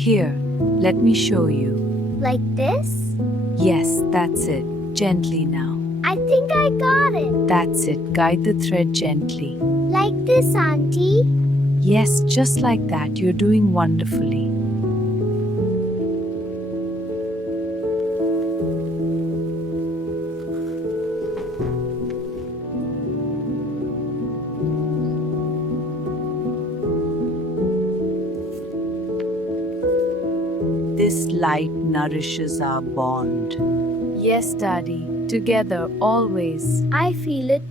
Here, let me show you. Like this? Yes, that's it. Gently now. I think I got it. That's it. Guide the thread gently. Like this, Auntie? Yes, just like that. You're doing wonderfully. This light nourishes our bond. Yes, Daddy. Together, always. I feel it.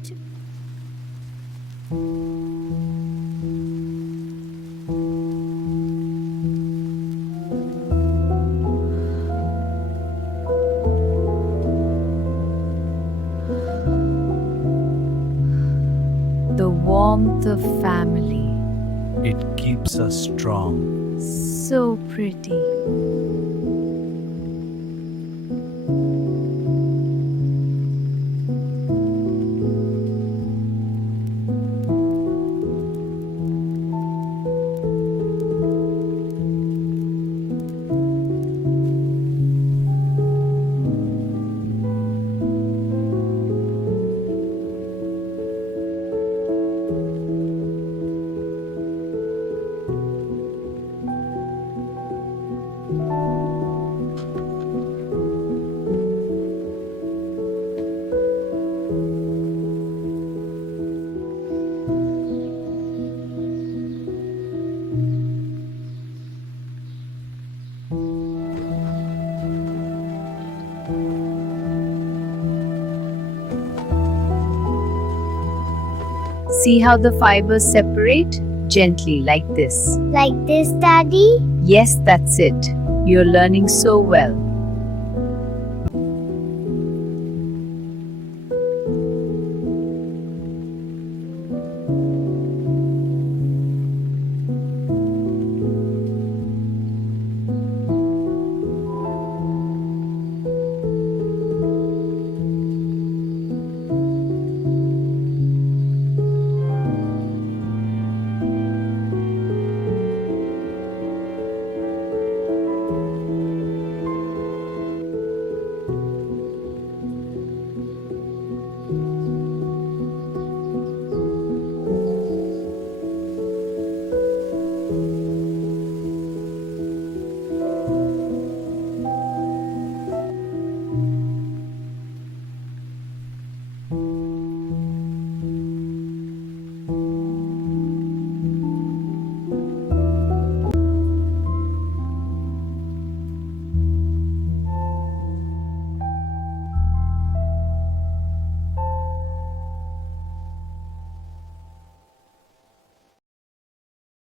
The warmth of family. It keeps us strong. So pretty. See how the fibers separate? Gently, like this. Like this, Daddy? Yes, that's it. You're learning so well.